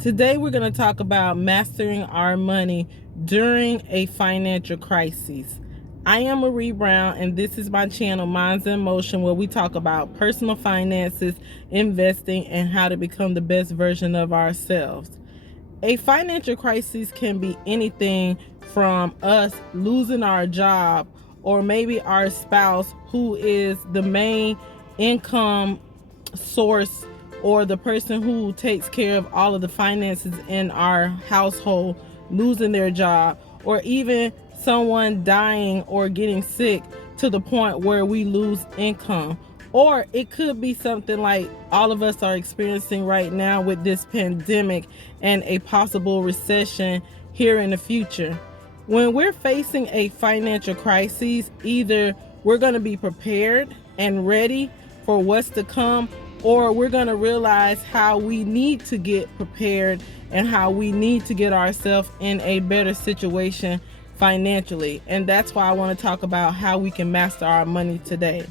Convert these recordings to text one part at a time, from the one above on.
Today we're going to talk about mastering our money during a financial crisis. I am Marie Brown, and this is my channel, Minds in Motion, where we talk about personal finances, investing, and how to become the best version of ourselves. A financial crisis can be anything from us losing our job, or maybe our spouse who is the main income source, or the person who takes care of all of the finances in our household losing their job, or even someone dying or getting sick to the point where we lose income. Or it could be something like all of us are experiencing right now with this pandemic and a possible recession here in the future. When we're facing a financial crisis, either we're going to be prepared and ready for what's to come, or we're going to realize how we need to get prepared and how we need to get ourselves in a better situation financially. And that's why I want to talk about how we can master our money today.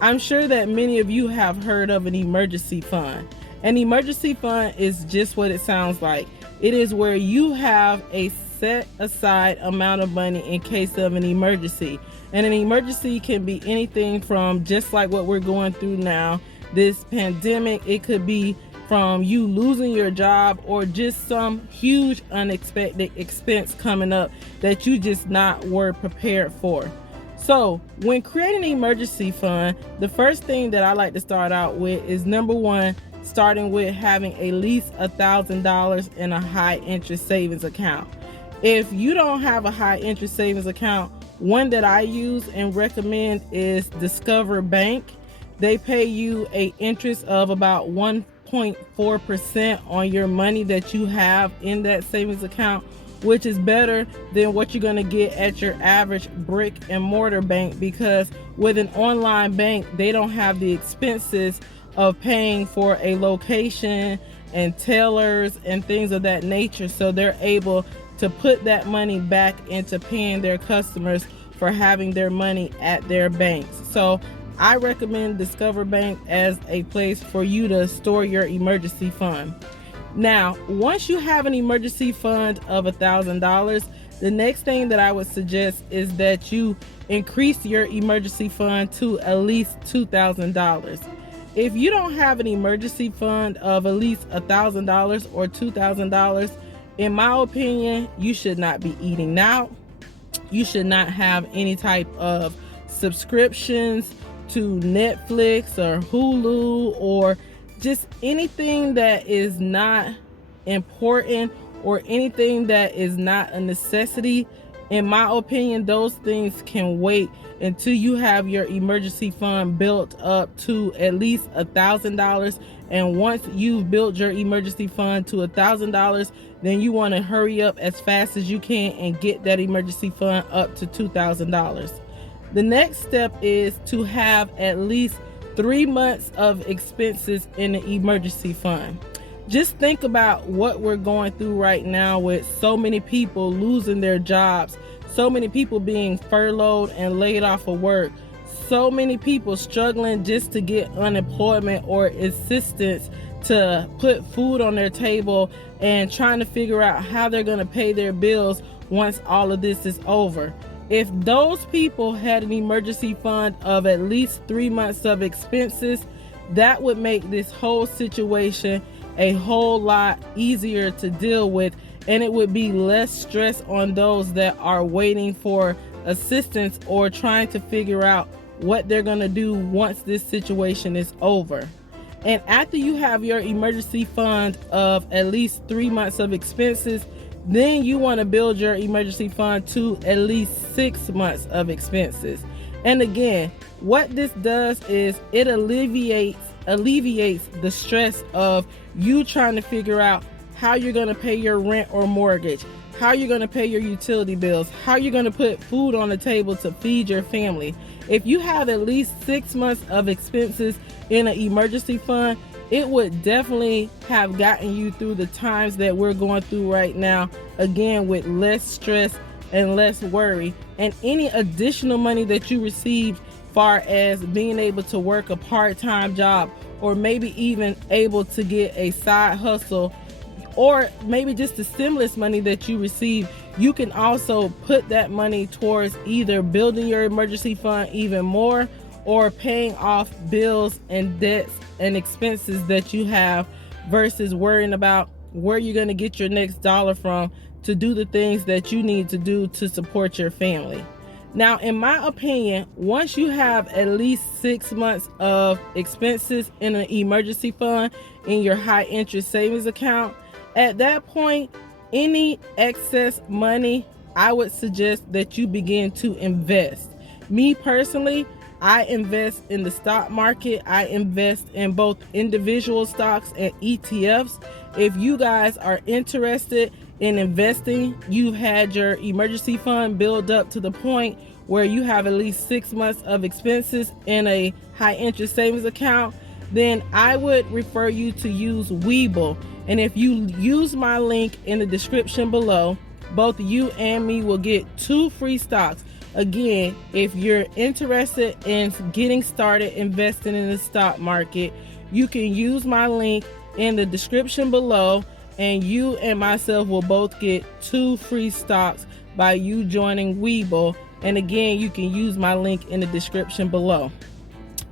I'm sure that many of you have heard of an emergency fund. An emergency fund is just what it sounds like. It is where you have a set aside amount of money in case of an emergency. And an emergency can be anything from just like what we're going through now, this pandemic. It could be from you losing your job, or just some huge unexpected expense coming up that you just not were prepared for. So when creating an emergency fund, the first thing that I like to start out with is, number one, starting with having at least $1,000 in a high interest savings account. If you don't have a high interest savings account, one that I use and recommend is Discover Bank. They pay you an interest of about 1.4% on your money that you have in that savings account, which is better than what you're going to get at your average brick and mortar bank, because with an online bank, they don't have the expenses of paying for a location and tellers and things of that nature. So they're able to put that money back into paying their customers for having their money at their banks. So I recommend Discover Bank as a place for you to store your emergency fund. Now, once you have an emergency fund of $1,000, the next thing that I would suggest is that you increase your emergency fund to at least $2,000. If you don't have an emergency fund of at least $1,000 or $2,000, in my opinion, you should not be eating out. You should not have any type of subscriptions to Netflix or Hulu, or just anything that is not important or anything that is not a necessity. In my opinion, those things can wait until you have your emergency fund built up to at least $1,000. And once you've built your emergency fund to $1,000, then you want to hurry up as fast as you can and get that emergency fund up to $2,000. The next step is to have at least 3 months of expenses in the emergency fund. Just think about what we're going through right now with so many people losing their jobs, so many people being furloughed and laid off of work, so many people struggling just to get unemployment or assistance to put food on their table, and trying to figure out how they're going to pay their bills once all of this is over. If those people had an emergency fund of at least 3 months of expenses, that would make this whole situation a whole lot easier to deal with, and it would be less stress on those that are waiting for assistance or trying to figure out what they're going to do once this situation is over. And after you have your emergency fund of at least 3 months of expenses, then you want to build your emergency fund to at least 6 months of expenses. And again, what this does is it alleviates the stress of you trying to figure out how you're going to pay your rent or mortgage, how you're going to pay your utility bills, how you're going to put food on the table to feed your family. If you have at least 6 months of expenses in an emergency fund, it would definitely have gotten you through the times that we're going through right now, again, with less stress and less worry. And any additional money that you receive, far as being able to work a part-time job, or maybe even able to get a side hustle, or maybe just the stimulus money that you receive, you can also put that money towards either building your emergency fund even more or paying off bills and debts and expenses that you have, versus worrying about where you're going to get your next dollar from to do the things that you need to do to support your family. Now, in my opinion, once you have at least 6 months of expenses in an emergency fund in your high interest savings account, at that point, any excess money, I would suggest that you begin to invest. Me personally, I invest in the stock market. I invest in both individual stocks and ETFs. If you guys are interested in investing, you've had your emergency fund build up to the point where you have at least 6 months of expenses in a high interest savings account, then I would refer you to use Webull. And if you use my link in the description below, both you and me will get 2 free stocks. Again, if you're interested in getting started investing in the stock market, you can use my link in the description below, and you and myself will both get 2 free stocks by you joining Webull. And again, you can use my link in the description below.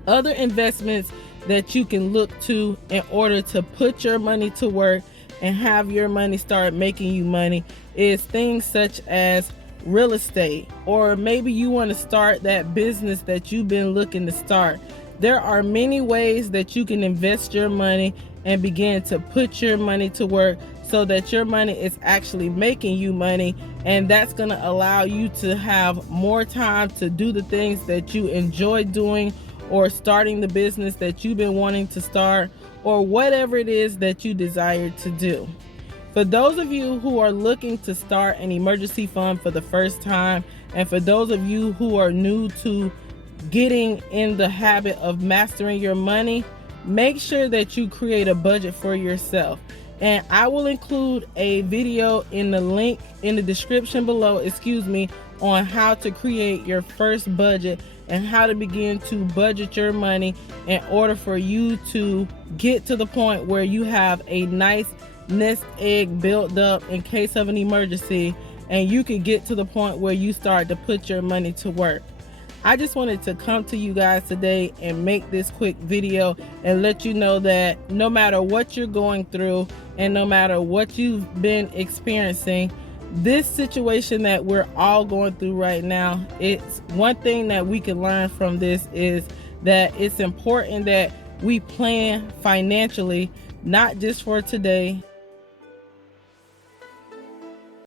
Other investments that you can look to in order to put your money to work and have your money start making you money is things such as real estate, or maybe you want to start that business that you've been looking to start. There are many ways that you can invest your money and begin to put your money to work so that your money is actually making you money, and that's going to allow you to have more time to do the things that you enjoy doing, or starting the business that you've been wanting to start, or whatever it is that you desire to do. For those of you who are looking to start an emergency fund for the first time, and for those of you who are new to getting in the habit of mastering your money, make sure that you create a budget for yourself. And I will include a video in the link in the description below, on how to create your first budget and how to begin to budget your money in order for you to get to the point where you have a nice nest egg built up in case of an emergency, and you can get to the point where you start to put your money to work. I just wanted to come to you guys today and make this quick video and let you know that no matter what you're going through and no matter what you've been experiencing, this situation that we're all going through right now, it's one thing that we can learn from this is that it's important that we plan financially, not just for today,